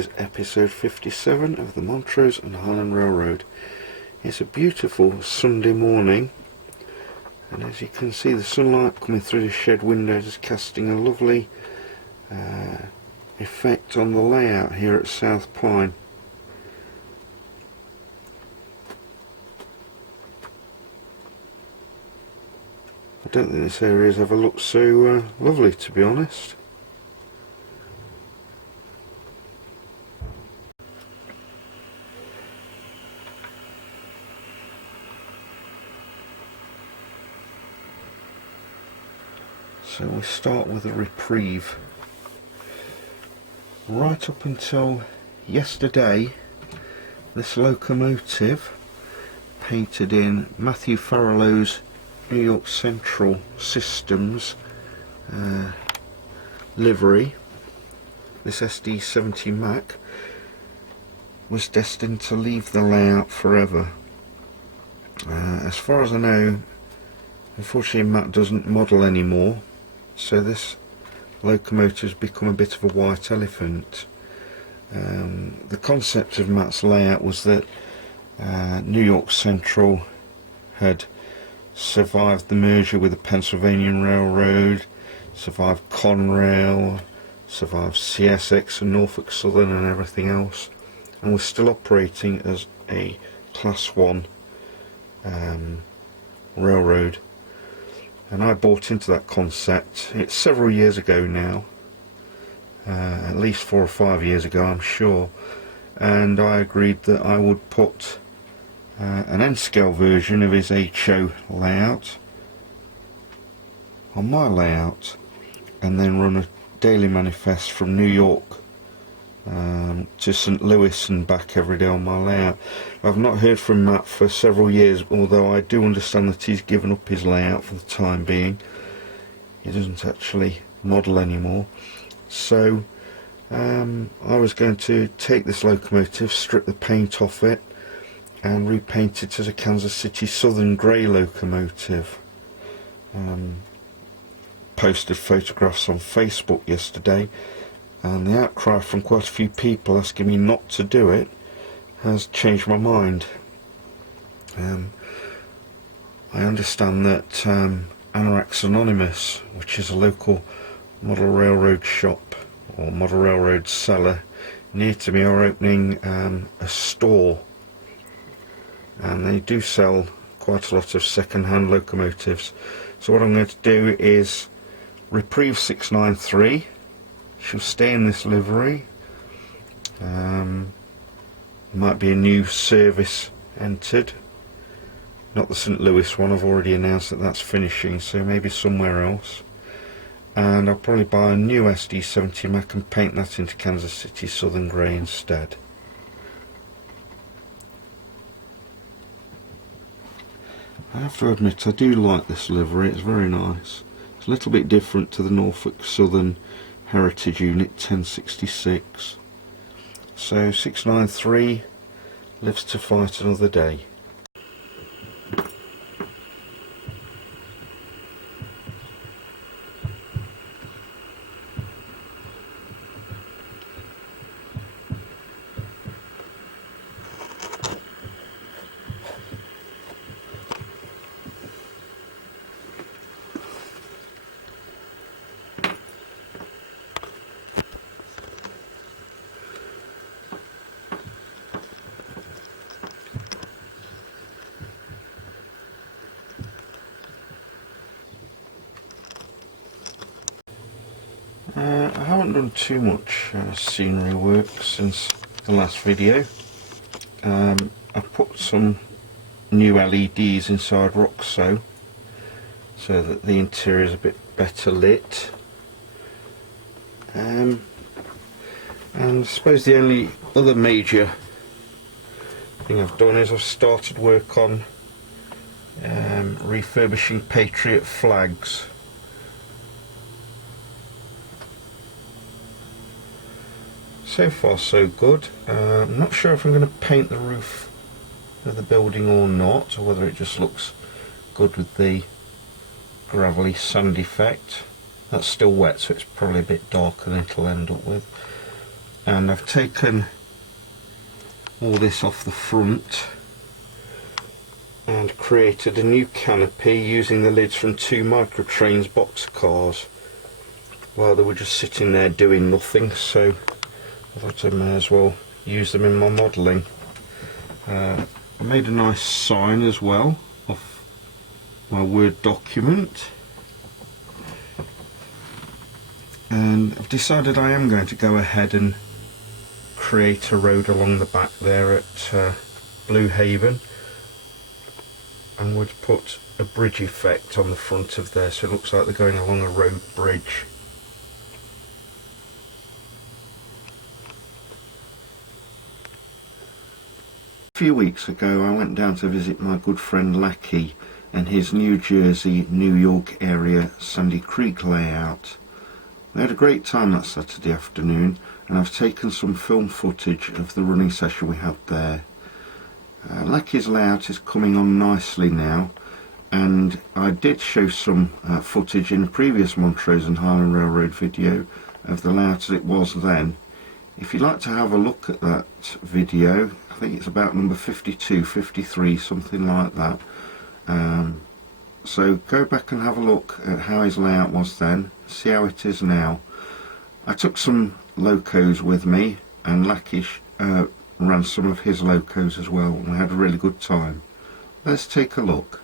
This is episode 57 of the Montrose and Highland Railroad. It's a beautiful Sunday morning, and as you can see, the sunlight coming through the shed windows is casting a lovely effect on the layout here at South Pine. I don't think this area has ever looked so lovely, to be honest. So we start with a reprieve. Right up until yesterday, this locomotive, painted in Matthew Farrellow's New York Central Systems livery, this SD70 Mac, was destined to leave the layout forever. As far as I know, unfortunately Matt doesn't model anymore, so this locomotive's become a bit of a white elephant. The concept of Matt's layout was that New York Central had survived the merger with the Pennsylvania Railroad, survived Conrail, survived CSX and Norfolk Southern and everything else, and was still operating as a Class 1 railroad. And I bought into that concept. It's several years ago now, at least 4 or 5 years ago I'm sure, and I agreed that I would put an N-scale version of his HO layout on my layout, and then run a daily manifest from New York to St. Louis and back every day on my layout. I've not heard from Matt for several years, although I do understand that he's given up his layout for the time being. He doesn't actually model anymore. So I was going to take this locomotive, strip the paint off it, and repaint it as a Kansas City Southern grey locomotive. Posted photographs on Facebook yesterday, and the outcry from quite a few people asking me not to do it has changed my mind. I understand that Anorak's Anonymous, which is a local model railroad shop or model railroad seller near to me, are opening a store, and they do sell quite a lot of second-hand locomotives. So what I'm going to do is reprieve 693. She'll stay in this livery. Might be a new service entered, not the St. Louis one. I've already announced that that's finishing, so maybe somewhere else. And I'll probably buy a new SD70 Mac and paint that into Kansas City Southern grey instead. I have to admit, I do like this livery. It's very nice. It's a little bit different to the Norfolk Southern Heritage Unit 1066. So 693 lives to fight another day. I haven't done too much scenery work since the last video. I put some new LEDs inside Roxo so that the interior is a bit better lit. And I suppose the only other major thing I've done is I've started work on refurbishing Patriot flags. So far so good. I'm not sure if I'm going to paint the roof of the building or not, or whether it just looks good with the gravelly sand effect. That's still wet, so it's probably a bit darker than it'll end up with. and I've taken all this off the front and created a new canopy using the lids from 2 Microtrains box cars. Well, they were just sitting there doing nothing, so I thought I may as well use them in my modelling. I made a nice sign as well of my Word document, and I've decided I am going to go ahead and create a road along the back there at Blue Haven, and would put a bridge effect on the front of there so it looks like they're going along a road bridge. A few weeks ago I went down to visit my good friend Lackey and his New Jersey, New York area Sandy Creek layout. We had a great time that Saturday afternoon, and I've taken some film footage of the running session we had there. Lackey's layout is coming on nicely now, and I did show some footage in a previous Montrose and Highland Railroad video of the layout as it was then. If you'd like to have a look at that video, I think it's about number 52, 53, something like that. So go back and have a look at how his layout was then, see how it is now. I took some locos with me, and Lackey ran some of his locos as well, and we had a really good time. Let's take a look.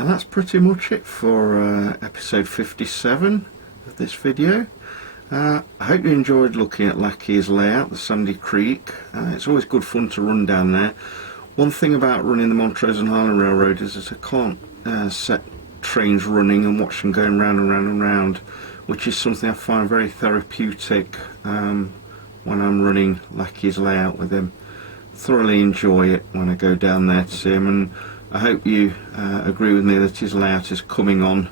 And that's pretty much it for episode 57 of this video. I hope you enjoyed looking at Lackey's layout, the Sandy Creek. It's always good fun to run down there. One thing about running the Montrose and Highland Railroad is that I can't set trains running and watch them going round and round and round, which is something I find very therapeutic when I'm running Lackey's layout with him. Thoroughly enjoy it when I go down there to see him, and I hope you agree with me that his layout is coming on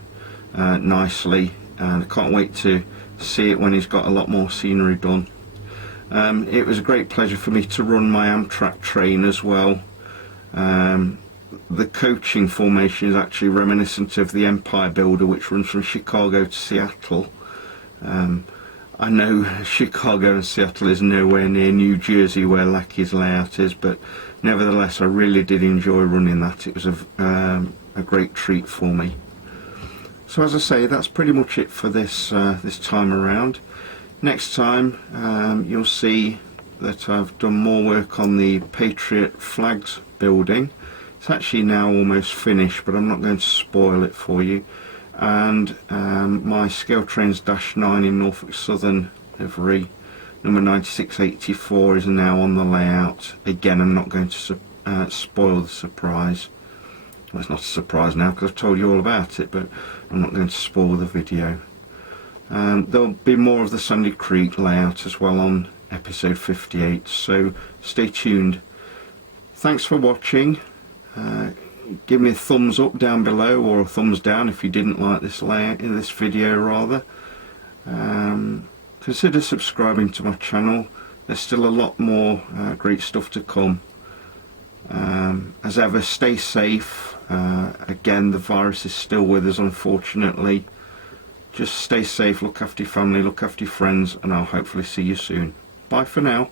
nicely, and I can't wait to see it when he's got a lot more scenery done. It was a great pleasure for me to run my Amtrak train as well. The coaching formation is actually reminiscent of the Empire Builder, which runs from Chicago to Seattle. I know Chicago and Seattle is nowhere near New Jersey where Lackey's layout is, but nevertheless I really did enjoy running that. It was a great treat for me. So as I say, that's pretty much it for this this time around. Next time you'll see that I've done more work on the Patriot flags building. It's actually now almost finished, but I'm not going to spoil it for you. And my Scale Trains -9 in Norfolk Southern livery, number 9684, is now on the layout. Again, I'm not going to spoil the surprise. Well, it's not a surprise now because I've told you all about it, but I'm not going to spoil the video. There'll be more of the Sandy Creek layout as well on episode 58, so stay tuned. Thanks for watching. Give me a thumbs up down below, or a thumbs down if you didn't like this layout in this video rather. Consider subscribing to my channel. There's still a lot more great stuff to come. As ever, stay safe. Again, the virus is still with us, unfortunately. Just stay safe, look after your family, look after your friends, and I'll hopefully see you soon. Bye for now.